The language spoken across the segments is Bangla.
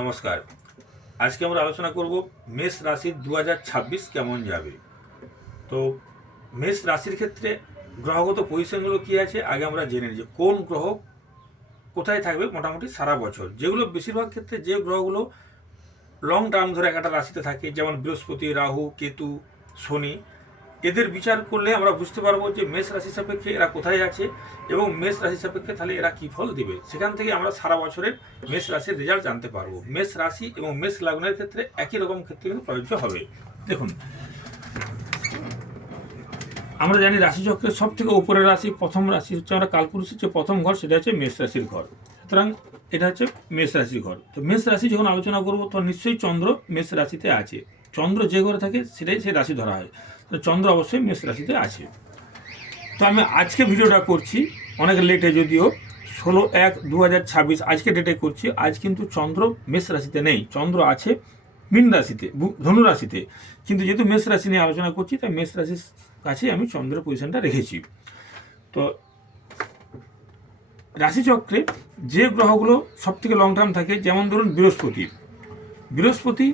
নমস্কার। আজকে আমরা আলোচনা করব মেষ রাশির 2026 কেমন যাবে। তো মেষ রাশির ক্ষেত্রে গ্রহগত পজিশনগুলো কী আছে আগে আমরা জেনে নিই, যে কোন গ্রহ কোথায় থাকবে মোটামুটি সারা বছর। যেগুলো বেশিরভাগ ক্ষেত্রে যে গ্রহগুলো লং টার্ম ধরে একটা রাশিতে থাকে, যেমন বৃহস্পতি, রাহু, কেতু, শনি, এদের বিচার করলে আমরা বুঝতে পারবো যে মেষ রাশি সাপেক্ষে এরা কোথায় আছে এবং মেষ রাশি সাপেক্ষে তাহলে এরা কী ফল দেবে। সেখান থেকে আমরা সারা বছরের মেষ রাশির রেজাল্ট জানতে পারবো। মেষ রাশি এবং মেষ লগ্নের ক্ষেত্রে একই রকম ক্ষেত্রে কিন্তু প্রযোজ্য হবে। দেখুন, আমরা জানি রাশিচক্রের সব থেকে উপরের রাশি, প্রথম রাশি হচ্ছে আমরা কালপুরুষের যে প্রথম ঘর, সেটা হচ্ছে মেষ রাশির ঘর। সুতরাং এটা হচ্ছে মেষ রাশির ঘর। তো মেষ রাশি যখন আলোচনা করবো তখন নিশ্চয়ই চন্দ্র মেষ রাশিতে আছে। চন্দ্র যে ঘরে থাকে সেটাই সেই রাশি ধরা হয়। তো চন্দ্র অবশ্যই মেষ রাশিতে আছে। তো আমি আজকে ভিডিওটা করছি অনেক লেটে, যদিও 16/1/2026 আজকে ডেটে করছি। আজ কিন্তু চন্দ্র মেষ রাশিতে নেই, চন্দ্র আছে মীন রাশিতে, ধনু রাশিতে। কিন্তু যেহেতু মেষ রাশি নিয়ে আলোচনা করছি, তাই মেষ রাশির কাছে আমি চন্দ্রের পজিশনটা রেখেছি। তো রাশিচক্রে যে গ্রহগুলো সব থেকে লং টার্ম থাকে, যেমন ধরুন বৃহস্পতি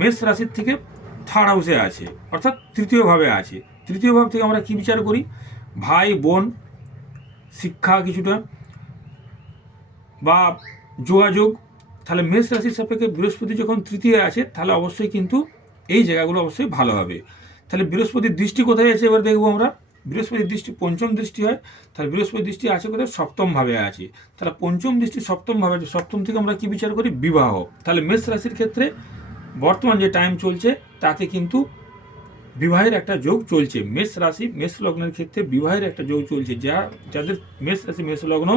মেষ রাশির থেকে থার্ড হাউসে আছে, অর্থাৎ তৃতীয় ভাবে আছে। তৃতীয় ভাব থেকে আমরা কি বিচার করি? ভাই বোন, শিক্ষা কিছুটা বা যোগাযোগ। তাহলে মেষ রাশির সাপেক্ষে বৃহস্পতি যখন তৃতীয় আছে, তাহলে অবশ্যই কিন্তু এই জায়গাগুলো অবশ্যই ভালো হবে। তাহলে বৃহস্পতির দৃষ্টি কোথায় আছে এবার দেখবো আমরা। বৃহস্পতির দৃষ্টি পঞ্চম দৃষ্টি হয়। তাহলে বৃহস্পতির দৃষ্টি আছে কোথায়? সপ্তম ভাবে আছে। তাহলে পঞ্চম দৃষ্টি সপ্তম ভাবে আছে, সপ্তম থেকে আমরা কি বিচার করি? বিবাহ। তাহলে মেষ রাশির ক্ষেত্রে বর্তমান যে টাইম চলছে তাতে কিন্তু বিবাহের একটা যোগ চলছে। মেষ রাশি মেষ লগ্নের ক্ষেত্রে বিবাহের একটা যোগ চলছে। যাদের মেষ রাশি মেষ লগ্ন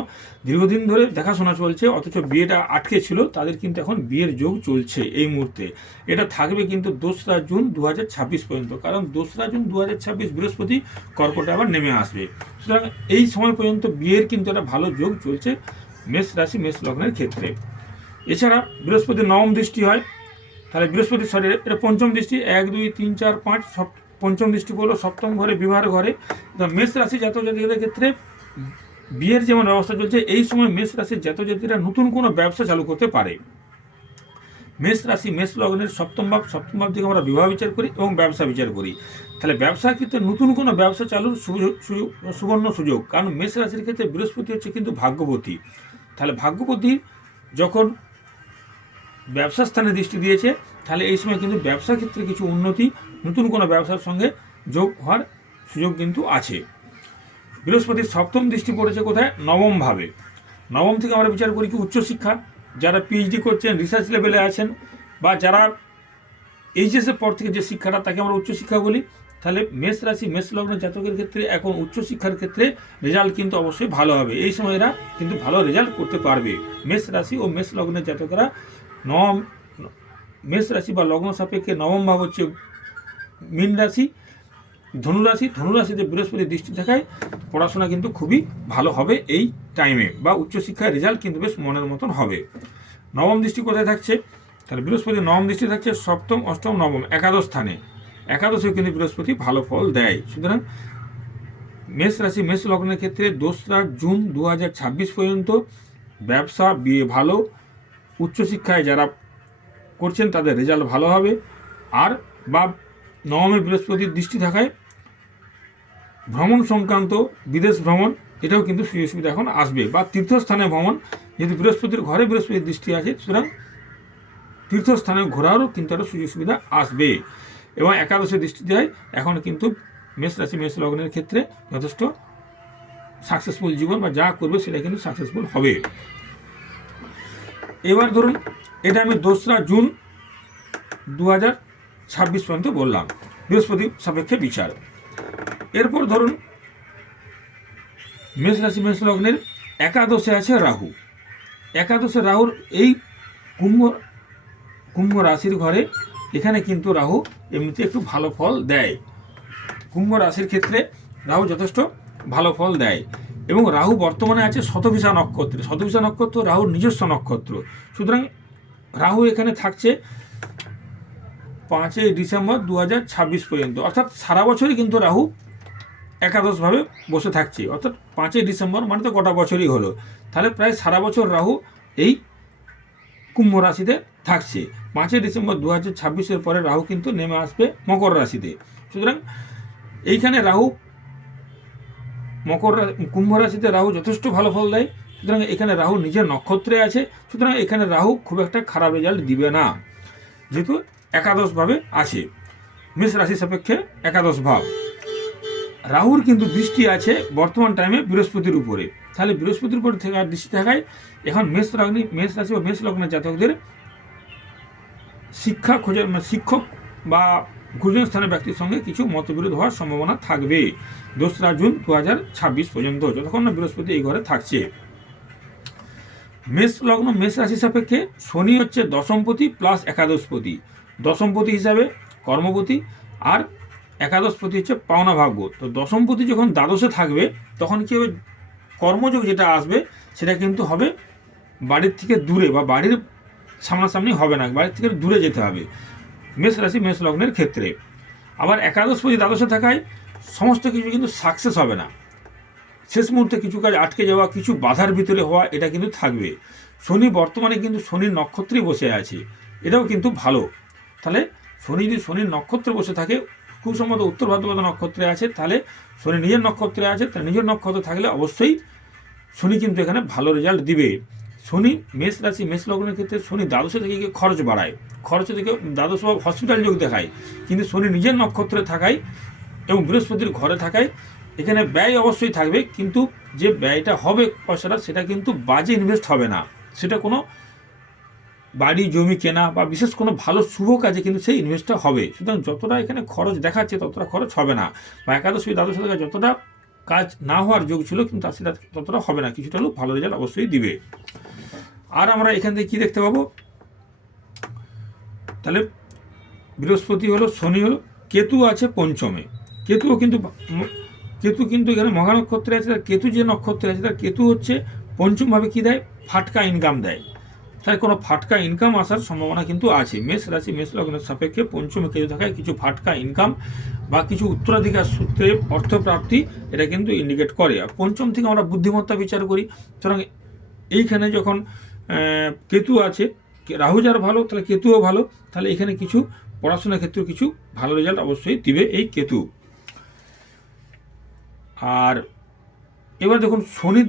দীর্ঘদিন ধরে দেখাশোনা চলছে, অথচ বিয়েটা আটকে ছিল, তাদের কিন্তু এখন বিয়ের যোগ চলছে এই মুহূর্তে। এটা থাকবে কিন্তু 2রা জুন 2026 পর্যন্ত, কারণ 2রা জুন 2026 বৃহস্পতি কর্কটে আবার নেমে আসবে। সুতরাং এই সময় পর্যন্ত বিয়ের কিন্তু একটা ভালো যোগ চলছে মেষ রাশি মেষ লগ্নের ক্ষেত্রে। এছাড়া বৃহস্পতির নবম দৃষ্টি হয়। তাহলে বৃহস্পতি এটা পঞ্চম দৃষ্টি, 1 2 3 4 5 পঞ্চম দৃষ্টি পড়লো সপ্তম ঘরে, বিবাহের ঘরে। মেষ রাশি জাতক জাতিকাদের ক্ষেত্রে বিয়ের যেমন ব্যবস্থা চলছে, এই সময় মেষ রাশির জাতক জাতিরা নতুন কোনো ব্যবসা চালু করতে পারে। মেষ রাশি মেষ লগ্নের সপ্তম ভাব থেকে আমরা বিবাহ বিচার করি এবং ব্যবসা বিচার করি। তাহলে ব্যবসার ক্ষেত্রে নতুন কোনো ব্যবসা চালুর সুবর্ণ সুযোগ, কারণ মেষ রাশির ক্ষেত্রে বৃহস্পতি হচ্ছে কিন্তু ভাগ্যপতি। তাহলে ভাগ্যপতি যখন ব্যবসা স্থানে দৃষ্টি দিয়েছে, তাহলে এই সময় কিন্তু ব্যবসার ক্ষেত্রে কিছু উন্নতি, নতুন কোনো ব্যবসার সঙ্গে যোগ হওয়ার সুযোগ কিন্তু আছে। বৃহস্পতির সপ্তম দৃষ্টি পড়েছে কোথায়? নবম ভাবে। নবম থেকে আমরা বিচার করি কি? উচ্চশিক্ষা। যারা পিএইচডি করছেন, রিসার্চ লেভেলে আছেন, বা যারা এইচএসের পর থেকে যে শিক্ষাটা, তাকে আমরা উচ্চশিক্ষা বলি। তাহলে মেষ রাশি মেষ লগ্ন জাতকের ক্ষেত্রে এখন উচ্চশিক্ষার ক্ষেত্রে রেজাল্ট কিন্তু অবশ্যই ভালো হবে। এই সময় এরা কিন্তু ভালো রেজাল্ট করতে পারবে। মেষ রাশি ও মেষ লগ্নের জাতকেরা মেষ রাশি বা লগ্ন সাপেক্ষে নবম ভাব হচ্ছে মীন রাশি, ধনুরাশিতে বৃহস্পতির দৃষ্টি থাকায় পড়াশোনা কিন্তু খুবই ভালো হবে এই টাইমে, বা উচ্চশিক্ষার রেজাল্ট কিন্তু বেশ মনের মতন হবে। নবম দৃষ্টি কোথায় থাকছে? তাহলে বৃহস্পতির নবম দৃষ্টি থাকছে সপ্তম, অষ্টম, নবম, একাদশ স্থানে। একাদশেও কিন্তু বৃহস্পতি ভালো ফল দেয়। সুতরাং মেষ রাশি মেষ লগ্নের ক্ষেত্রে 2রা জুন 2026 পর্যন্ত ব্যবসা, বিয়ে ভালো, উচ্চশিক্ষায় যারা করছেন তাদের রেজাল্ট ভালো হবে। আর বা নবমে বৃহস্পতির দৃষ্টি থাকায় ভ্রমণ সংক্রান্ত বিদেশ ভ্রমণ, এটাও কিন্তু সুযোগ সুবিধা এখন আসবে। বা তীর্থস্থানে ভ্রমণ, যেহেতু বৃহস্পতির ঘরে বৃহস্পতির দৃষ্টি আছে, সুতরাং তীর্থস্থানে ঘোরারও কিন্তু একটা সুযোগ সুবিধা আসবে। এবং একাদশে দৃষ্টি দেয়, এখন কিন্তু মেষ রাশি মেষ লগ্নের ক্ষেত্রে যথেষ্ট সাকসেসফুল জীবন, বা যা করবে সেটা কিন্তু সাকসেসফুল হবে। এবার ধরুন, এটা আমি 2রা জুন 2026 পর্যন্ত বললাম বৃহস্পতি সাপেক্ষে বিচার। এরপর ধরুন মেষ রাশি মেষ লগ্নের একাদশে আছে রাহু। একাদশে রাহুর এই কুম্ভ রাশির ঘরে, এখানে কিন্তু রাহু এমনিতে একটু ভালো ফল দেয়। কুম্ভ রাশির ক্ষেত্রে রাহু যথেষ্ট ভালো ফল দেয়। এবং রাহু বর্তমানে আছে শতভিষা নক্ষত্রে। শতভিষা নক্ষত্র রাহুর নিজস্ব নক্ষত্র। সুতরাং রাহু এখানে থাকছে 5 ডিসেম্বর 2026 পর্যন্ত, অর্থাৎ সারা বছরই কিন্তু রাহু একাদশভাবে বসে থাকছে। অর্থাৎ 5 ডিসেম্বর মানে তো গোটা বছরই হলো। তাহলে প্রায় সারা বছর রাহু এই কুম্ভ রাশিতে থাকছে। 5ই ডিসেম্বর 2026-এর পরে রাহু কিন্তু নেমে আসবে মকর রাশিতে। সুতরাং এইখানে রাহু কুম্ভ রাশিতে রাহু যথেষ্ট ভালো ফল দেয়। সুতরাং এখানে রাহু নিজের নক্ষত্রে আছে, সুতরাং এখানে রাহু খুব একটা খারাপ রেজাল্ট দিবে না, যেহেতু একাদশভাবে আছে, মেষ রাশি সাপেক্ষে একাদশ ভাব। রাহুর কিন্তু দৃষ্টি আছে বর্তমান টাইমে বৃহস্পতির উপরে, তাহলে বৃহস্পতির উপরে দৃষ্টি থাকায় এখন মেষ রাশি বা মেষ লগ্নের জাতকদের শিক্ষা খোঁজার শিক্ষক বা গুরুজন স্থানের ব্যক্তির সঙ্গে কিছু মতবিরোধ হওয়ার সম্ভাবনা থাকবে 2রা জুন 2026 পর্যন্ত, যতক্ষণ না বৃহস্পতি এই ঘরে থাকছে। মেষ লগ্ন মেষ রাশি সাপেক্ষে শনি হচ্ছে দশমপতি প্লাস একাদশপতি। দশমপতি হিসাবে কর্মপতি, আর একাদশপতি হচ্ছে পাওনা ভাগ্য। তো দশমপতি যখন দ্বাদশে থাকবে তখন কি হবে, কর্মযোগ যেটা আসবে সেটা কিন্তু হবে বাড়ির থেকে দূরে, বা বাড়ির সামনাসামনি হবে না, বাড়ির থেকে দূরে যেতে হবে মেষ রাশি মেষ লগ্নের ক্ষেত্রে। আবার একাদশপতি দ্বাদশে থাকায় সমস্ত কিছু কিন্তু সাকসেস হবে না, শেষ মুহূর্তে কিছু কাজ আটকে যাওয়া, কিছু বাধার ভিতরে হওয়া, এটা কিন্তু থাকবে। শনি বর্তমানে কিন্তু শনির নক্ষত্রেই বসে আছে, এটাও কিন্তু ভালো। তাহলে শনি যদি শনির নক্ষত্রে বসে থাকে, খুব সম্ভবত উত্তর ভাদ্রপদ নক্ষত্রে আছে, তাহলে শনি নিজের নক্ষত্রে আছে, তাহলে নিজের নক্ষত্রে থাকলে অবশ্যই শনি কিন্তু এখানে ভালো রেজাল্ট দিবে। শনি মেষ রাশি মেষ লগ্নের ক্ষেত্রে শনি দ্বাদশে থেকে গিয়ে খরচ বাড়ায়, খরচ থেকে দ্বাদশ ভাব হসপিটাল যোগ দেখায়, কিন্তু শনি নিজের নক্ষত্রে থাকায় এবং বৃহস্পতির ঘরে থাকায় এখানে ব্যয় অবশ্যই থাকবে, কিন্তু যে ব্যয়টা হবে পয়সাটা সেটা কিন্তু বাজে ইনভেস্ট হবে না, সেটা কোনো বাড়ি জমি কেনা বা বিশেষ কোনো ভালো শুভ কাজে কিন্তু সেই ইনভেস্টটা হবে। সুতরাং যতটা এখানে খরচ দেখাচ্ছে ততটা খরচ হবে না, বা একাদশী দ্বাদশ থেকে যতটা কাজ না হওয়ার যোগ ছিল কিন্তু সেটা ততটা হবে না, কিছুটা হলেও ভালো রেজাল্ট অবশ্যই দিবে। আর আমরা এখান থেকে কী দেখতে পাবো, তাহলে বৃহস্পতি হলো, শনি হলো, কেতু আছে পঞ্চমে। কেতু কিন্তু এখানে মহা নক্ষত্রে আছে, তার কেতু যে নক্ষত্রে আছে তার কেতু হচ্ছে পঞ্চমভাবে কী দেয়, ফাটকা ইনকাম দেয়। তাই কোনো ফাটকা ইনকাম আসার সম্ভাবনা কিন্তু আছে। মেষ রাশি মেষ লগ্নের সাপেক্ষে পঞ্চমে কেতু থাকায় কিছু ফাটকা ইনকাম বা কিছু উত্তরাধিকার সূত্রে অর্থপ্রাপ্তি এটা কিন্তু ইন্ডিকেট করে। আর পঞ্চম থেকে আমরা বুদ্ধিমত্তা বিচার করি, সুতরাং এইখানে যখন কেতু আছে, রাহু যার ভালো তাহলে কেতুও ভালো, তাহলে এখানে কিছু পড়াশোনার ক্ষেত্রেও কিছু ভালো রেজাল্ট অবশ্যই দিবে এই কেতু। আর এবার দেখুন শনির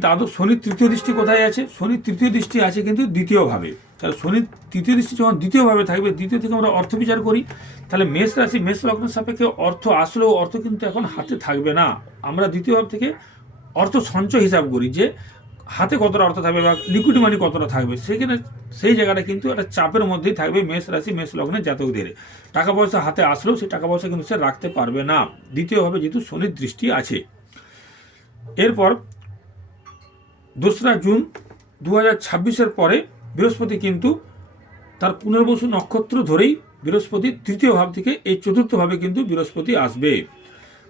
তৃতীয় দৃষ্টি কোথায় আছে, শনির তৃতীয় দৃষ্টি আছে কিন্তু দ্বিতীয়ভাবে। তাহলে শনির তৃতীয় দৃষ্টি যখন দ্বিতীয়ভাবে থাকবে, দ্বিতীয় থেকে আমরা অর্থ বিচার করি, তাহলে মেষ রাশি মেষ লগ্নের সাপেক্ষে অর্থ আসলেও অর্থ কিন্তু এখন হাতে থাকবে না। আমরা দ্বিতীয় ভাব থেকে অর্থ সঞ্চয় হিসাব করি যে হাতে কতটা অর্থ থাকবে বা লিকুইড মানি কতটা থাকবে, সেখানে সেই জায়গাটা কিন্তু একটা চাপের মধ্যেই থাকবে মেষ রাশি মেষ লগ্নের জাতকদের। টাকা পয়সা হাতে আসলেও সেই টাকা পয়সা কিন্তু সে রাখতে পারবে না, দ্বিতীয়ভাবে যেহেতু শনির দৃষ্টি আছে। এরপর 2রা জুন 2026-এর পরে বৃহস্পতি কিন্তু তার পুনর্বসু নক্ষত্র ধরেই বৃহস্পতি তৃতীয় ভাব থেকে এই চতুর্থ ভাবে কিন্তু বৃহস্পতি আসবে।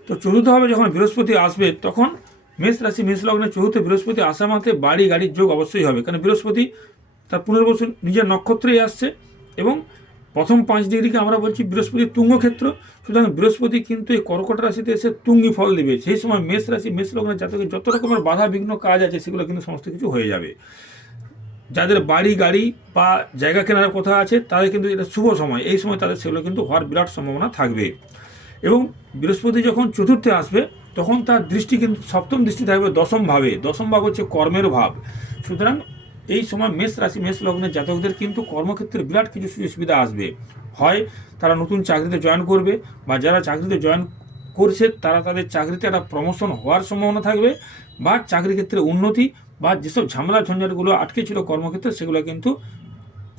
তো চতুর্থ ভাবে যখন বৃহস্পতি আসবে তখন মেষ রাশি মেষ লগ্নে চতুর্থ বৃহস্পতি আসা মাত্রে বাড়ি গাড়ির যোগ অবশ্যই হবে, কারণ বৃহস্পতি তার পুনর্বসু নিজের নক্ষত্রেই আসছে এবং প্রথম 5 ডিগ্রিকে আমরা বলছি বৃহস্পতির তুঙ্গক্ষেত্র। সুতরাং বৃহস্পতি কিন্তু এই কর্কট রাশিতে এসে তুঙ্গি ফল দেবে, সেই সময় মেষ রাশি মেষ লগ্নের জাতকের যত রকমের বাধা বিঘ্ন কাজ আছে সেগুলো কিন্তু সমস্ত কিছু হয়ে যাবে। যাদের বাড়ি গাড়ি বা জায়গা কেনার কথা আছে তাদের কিন্তু এটা শুভ সময়, এই সময় তাদের সেগুলো কিন্তু হওয়ার বিরাট সম্ভাবনা থাকবে। এবং বৃহস্পতি যখন চতুর্থে আসবে তখন তার দৃষ্টি কিন্তু সপ্তম দৃষ্টি থাকবে দশম ভাবে, দশম ভাব হচ্ছে কর্মের ভাব। সুতরাং এই সময় মেষ রাশি মেষ লগ্নের জাতকদের কিন্তু কর্মক্ষেত্রে বিরাট কিছু সুযোগ সুবিধা আসবে। হয় তারা নতুন চাকরিতে জয়েন করবে, বা যারা চাকরিতে জয়েন করছে তারা তাদের চাকরিতে একটা প্রমোশন হওয়ার সম্ভাবনা থাকবে, বা চাকরি ক্ষেত্রে উন্নতি, বা যেসব ঝামেলা ঝঞ্ঝাটগুলো আটকে ছিল কর্মক্ষেত্রে সেগুলো কিন্তু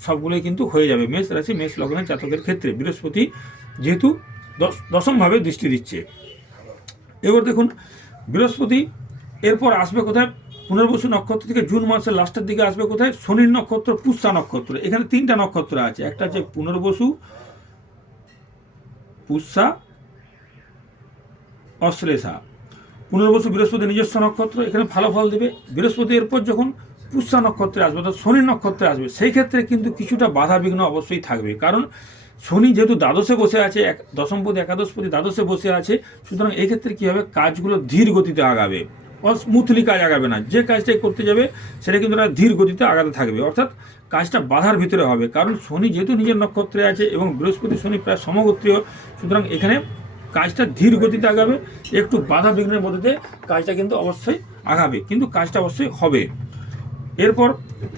সবগুলোই কিন্তু হয়ে যাবে মেষ রাশি মেষ লগ্নের জাতকের ক্ষেত্রে, বৃহস্পতি যেহেতু দশমভাবে দৃষ্টি দিচ্ছে। এবার দেখুন বৃহস্পতি এরপর আসবে কোথায়, পুনর্বসু নক্ষত্র থেকে জুন মাসের লাস্টের দিকে আসবে কোথায়, শনির নক্ষত্র পুষ্যা নক্ষত্র। এখানে 3টা নক্ষত্র আছে, একটা হচ্ছে পুনর্বসু, পুষ্যা, অশ্লেষা। পুনর্বসু বৃহস্পতি নিজস্ব নক্ষত্র, এখানে ভালো ফল দেবে। বৃহস্পতি এরপর যখন পুষ্যা নক্ষত্রে আসবে অর্থাৎ শনির নক্ষত্রে আসবে, সেই ক্ষেত্রে কিন্তু কিছুটা বাধা বিঘ্ন অবশ্যই থাকবে, কারণ শনি যেহেতু দ্বাদশে বসে আছে, দশমপতি একাদশপতি দ্বাদশে বসে আছে, সুতরাং এই ক্ষেত্রে কী হবে, কাজগুলো ধীর গতিতে আগাবে, স্মুথলি কাজ আগাবে না, যে কাজটাই করতে যাবে সেটা কিন্তু একটা ধীর গতিতে আগাতে থাকবে, অর্থাৎ কাজটা বাধার ভিতরে হবে। কারণ শনি যেহেতু নিজের নক্ষত্রে আছে এবং বৃহস্পতি শনি প্রায় সমগোত্রীয়, সুতরাং এখানে কাজটা ধীর গতিতে আগাবে, একটু বাধা বিঘ্নের মধ্যে কাজটা কিন্তু অবশ্যই আগাবে, কিন্তু কাজটা অবশ্যই হবে। এরপর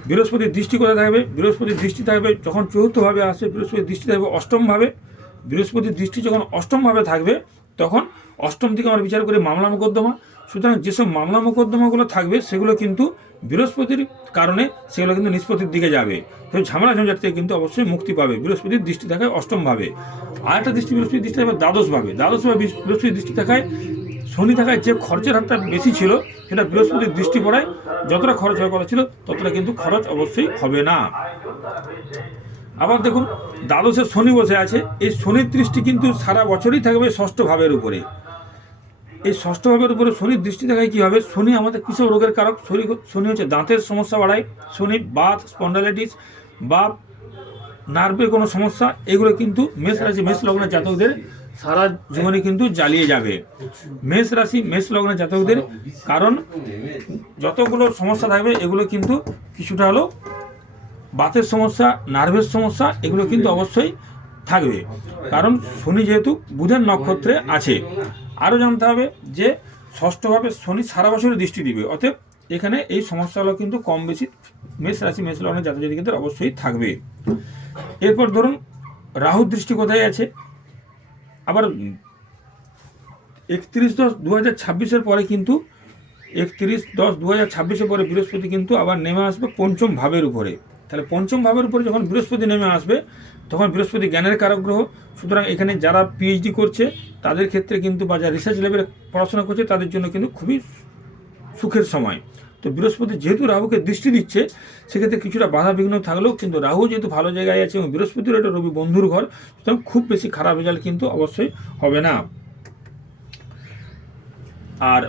বৃহস্পতির দৃষ্টি কোথায় থাকবে? বৃহস্পতির দৃষ্টি থাকবে যখন চতুর্থভাবে আসে, বৃহস্পতির দৃষ্টি থাকবে অষ্টমভাবে। বৃহস্পতির দৃষ্টি যখন অষ্টমভাবে থাকবে তখন অষ্টম থেকে আমরা বিচার করি মামলা মোকদ্দমা। সুতরাং যেসব মামলা মোকদ্দমাগুলো থাকবে সেগুলো কিন্তু বৃহস্পতির কারণে সেগুলো কিন্তু নিষ্পত্তির দিকে যাবে, তো ঝামেলা ঝঞ্ঝাট থেকে কিন্তু অবশ্যই মুক্তি পাবে। বৃহস্পতির দৃষ্টি থাকায় অষ্টমভাবে। আর একটা দৃষ্টি বৃহস্পতির দৃষ্টি থাকবে দ্বাদশভাবে। দ্বাদশভাবে বৃহস্পতির দৃষ্টি থাকায় শনি থাকায় যে খরচের হারটা বেশি ছিল সেটা বৃহস্পতির দৃষ্টি পড়ায় যতটা খরচ হওয়ার কথা ছিল ততটা কিন্তু খরচ অবশ্যই হবে না। আবার দেখুন দ্বাদশে শনি বসে আছে, এই শনির দৃষ্টি কিন্তু সারা বছরই থাকবে ষষ্ঠ ভাবের উপরে। এই ষষ্ঠ ভাবের উপরে শনির দৃষ্টি থাকায় কী হবে? শনি আমাদের কিসব রোগের কারক? শনি হচ্ছে দাঁতের সমস্যা বাড়ায়, শনি বাত স্পন্ডালাইটিস বা নার্ভের কোনো সমস্যা, এগুলো কিন্তু মেষ রাশি মেষ লগ্নের জাতকদের সারা জীবনে কিন্তু জ্বালিয়ে যাবে। মেষ রাশি মেষ লগ্নের জাতকদের, কারণ যতগুলো সমস্যা থাকবে এগুলো কিন্তু কিছুটা হলো বাতের সমস্যা, নার্ভের সমস্যা, এগুলো কিন্তু অবশ্যই থাকবে, কারণ শনি যেহেতু বুধের নক্ষত্রে আছে। আরও জানতে হবে যে ষষ্ঠভাবে শনি সারা বছরের দৃষ্টি দিবে, অতএব এখানে এই সমস্যাগুলো কিন্তু কম বেশি মেষ রাশি মেষ লগ্নের জাতক জাতিকাদের অবশ্যই থাকবে। এরপর ধরুন রাহুর দৃষ্টি কোথায় আছে? আবার 31/10/2026 পরে কিন্তু 31/10/2026 পরে বৃহস্পতি কিন্তু আবার নেমে আসবে পঞ্চম ভাবের উপরে। তাহলে পঞ্চম ভাবের উপরে যখন বৃহস্পতি নেমে আসবে তখন বৃহস্পতি জ্ঞানের কারক গ্রহ। সুতরাং এখানে যারা পিএইচডি করছে তাদের ক্ষেত্রে কিন্তু, বা যারা রিসার্চ লেভেলে পড়াশোনা করছে তাদের জন্য কিন্তু খুবই সুখের সময়। তো বৃহস্পতি যেহেতু রাহুকে দৃষ্টি দিচ্ছে সেক্ষেত্রে কিছুটা বাধা বিঘ্ন থাকলেও কিন্তু রাহু যেহেতু ভালো জায়গায় আছে এবং বৃহস্পতির একটা রবি বন্ধুর ঘর, সুতরাং খুব বেশি খারাপ রেজাল্ট কিন্তু অবশ্যই হবে না। আর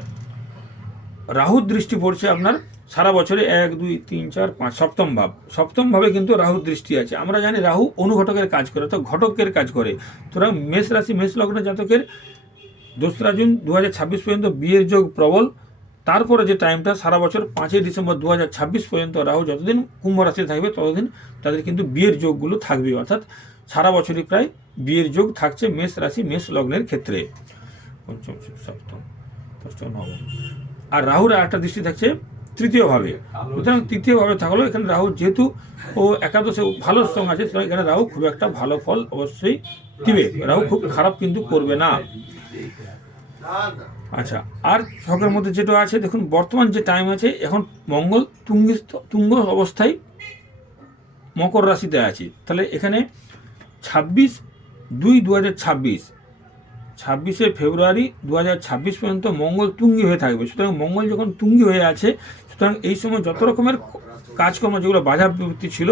রাহুর দৃষ্টি পড়ছে আপনার সারা বছরে 1 2 3 4 5 সপ্তম ভাব, সপ্তম ভাবে কিন্তু রাহুর দৃষ্টি আছে। আমরা জানি রাহু অনুঘটকের কাজ করে, তো ঘটকের কাজ করে। সুতরাং মেষ রাশি মেষ লগ্ন জাতকের 2রা জুন 2026 পর্যন্ত বিয়ের যোগ প্রবল। তারপরে যে টাইমটা সারা বছর 5ই ডিসেম্বর 2026 পর্যন্ত রাহু যতদিন কুম্ভ রাশিতে থাকবে ততদিন তাদের কিন্তু বিয়ের যোগগুলো থাকবে, অর্থাৎ সারা বছরই প্রায় বিয়ের যোগ থাকছে মেষ রাশি মেষ লগ্নের ক্ষেত্রে। পঞ্চম সপ্তম অষ্টম নবম। আর রাহুর একটা দৃষ্টি থাকছে তৃতীয়ভাবে। সুতরাং তৃতীয়ভাবে থাকলেও এখানে রাহু যেহেতু ও একাদশে ভালো স্ট্রং আছে, সুতরাং এখানে রাহু খুব একটা ভালো ফল অবশ্যই দিবে, রাহু খুব খারাপ কিন্তু করবে না। আচ্ছা, আর ছকের মধ্যে যেটা আছে দেখুন, বর্তমান যে টাইম আছে এখন মঙ্গল তুঙ্গ অবস্থায় মকর রাশিতে আছে। তাহলে এখানে 26/2/2026 26শে ফেব্রুয়ারি 2026 পর্যন্ত মঙ্গল তুঙ্গি হয়ে থাকবে। সুতরাং মঙ্গল যখন তুঙ্গি হয়ে আছে, সুতরাং এই সময় যত রকমের কাজকর্ম যেগুলো বাধা বিপত্তি ছিল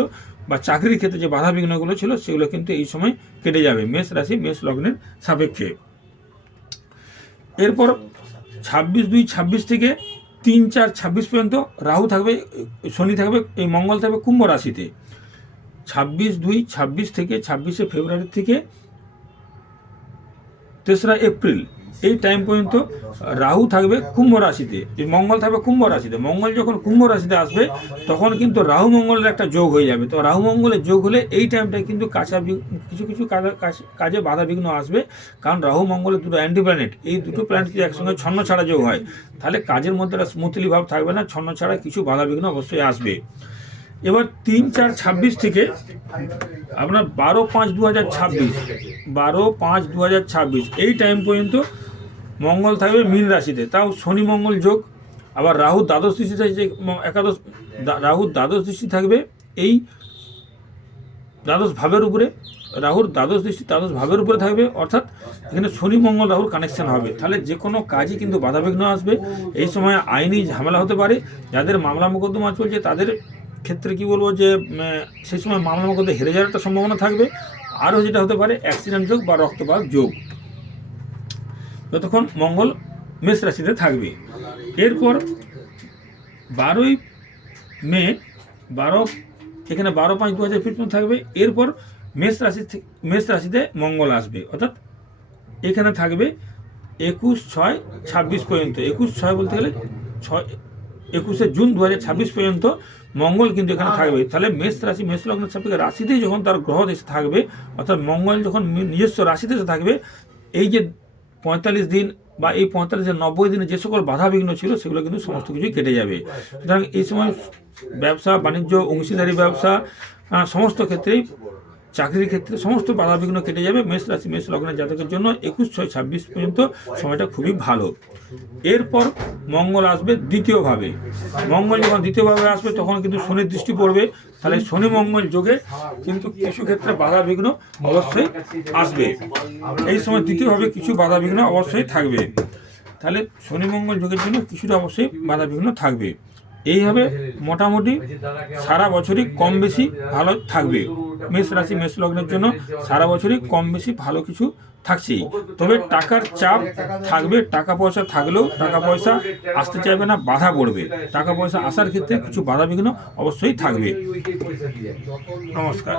বা চাকরির ক্ষেত্রে যে বাধা বিঘ্নগুলো ছিল সেগুলো কিন্তু এই সময় কেটে যাবে মেষ রাশি মেষ লগ্নের সাপেক্ষে। এরপর 26/2/26 থেকে 3/4/26 পর্যন্ত রাহু থাকবে, শনি থাকবে, এই মঙ্গল থাকবে কুম্ভ রাশিতে। 26/2/26 থেকে 26শে ফেব্রুয়ারি থেকে 3রা এপ্রিল এই টাইম পর্যন্ত রাহু থাকবে কুম্ভ রাশিতে, এই মঙ্গল থাকবে কুম্ভ রাশিতে। মঙ্গল যখন কুম্ভ রাশিতে আসবে তখন কিন্তু রাহু মঙ্গলের একটা যোগ হয়ে যাবে। তো রাহু মঙ্গলের যোগ হলে এই টাইমটায় কিন্তু কিছু কাজে বাধা বিঘ্ন আসবে, কারণ রাহু মঙ্গলের দুটো অ্যান্টি প্ল্যানেট, এই দুটো প্ল্যানেট যদি একসঙ্গে ছন্ন ছাড়া যোগ হয় তাহলে কাজের মধ্যে একটা স্মুথলি ভাব থাকবে না, ছন্ন ছাড়া কিছু বাধা বিঘ্ন অবশ্যই আসবে। এবার 3/4/26 থেকে আপনার 12/5/2026 12/5/2026 এই টাইম পর্যন্ত মঙ্গল থাকবে মীন রাশিতে, তাও শনি মঙ্গল যোগ। আবার রাহু দ্বাদশ দৃষ্টি থাকছে, রাহুর দ্বাদশ দৃষ্টি থাকবে এই দ্বাদশ ভাবের উপরে, রাহুর দ্বাদশ দৃষ্টি দ্বাদশ ভাবের উপরে থাকবে, অর্থাৎ এখানে শনি মঙ্গল রাহুর কানেকশন হবে। তাহলে যে কোনো কাজই কিন্তু বাধাবিঘ্ন আসবে। এই সময় আইনি ঝামেলা হতে পারে, যাদের মামলা মোকদ্দমা চলছে তাদের ক্ষেত্রে কি বলবো যে সেই সময় মামলা মোকদ্দমা হেরে যাওয়ার একটা সম্ভাবনা থাকবে। আরও যেটা হতে পারে অ্যাক্সিডেন্ট যোগ বা রক্তপাত যোগ, যতক্ষণ মঙ্গল মেষ রাশিতে থাকবে। এরপর 12ই মে এখানে 12/5/2025 থাকবে। এরপর মেষ রাশিতে মঙ্গল আসবে, অর্থাৎ এখানে থাকবে 21/6/26 পর্যন্ত। 21/6 বলতে গেলে 21 জুন 2026 পর্যন্ত মঙ্গল কিন্তু এখানে থাকবে। তাহলে মেষ রাশি মেষ লগ্নের সাপেক্ষে রাশিতেই যখন তার গ্রহ দেশে থাকবে, অর্থাৎ মঙ্গল যখন নিজস্ব রাশিতে এসে থাকবে, এই যে 45 দিন বা এই 45-90 দিনে যে সকল বাধা বিঘ্ন ছিল সেগুলো কিন্তু সমস্ত কিছুই কেটে যাবে। সুতরাং এই সময় ব্যবসা বাণিজ্য, অংশীদারি ব্যবসা, সমস্ত ক্ষেত্রেই, চাকরির ক্ষেত্রে সমস্ত বাধা বিঘ্ন কেটে যাবে। মেষ রাশি মেষ লগ্নের জাতকের জন্য 21/6/26 পর্যন্ত সময়টা খুবই ভালো। এরপর মঙ্গল আসবে দ্বিতীয়ভাবে। মঙ্গল যখন দ্বিতীয়ভাবে আসবে তখন কিন্তু শনির দৃষ্টি পড়বে। তাহলে শনি মঙ্গল যোগে কিন্তু কিছু ক্ষেত্রে বাধা বিঘ্ন অবশ্যই আসবে। এই সময় দ্বিতীয়ভাবে কিছু বাধা বিঘ্ন অবশ্যই থাকবে। তাহলে শনি মঙ্গল যোগের জন্য কিছুটা অবশ্যই বাধা বিঘ্ন থাকবে। এইভাবে মোটামুটি সারা বছরই কম বেশি ভালো থাকবে। মেষ রাশি মেষ লগ্নের জন্য সারা বছরই কম বেশি ভালো কিছু থাকছেই। তবে টাকার চাপ থাকবে, টাকা পয়সা থাকলেও টাকা পয়সা আসতে চাইবে না, বাধা পড়বে। টাকা পয়সা আসার ক্ষেত্রে কিছু বাধা বিঘ্ন অবশ্যই থাকবে। নমস্কার।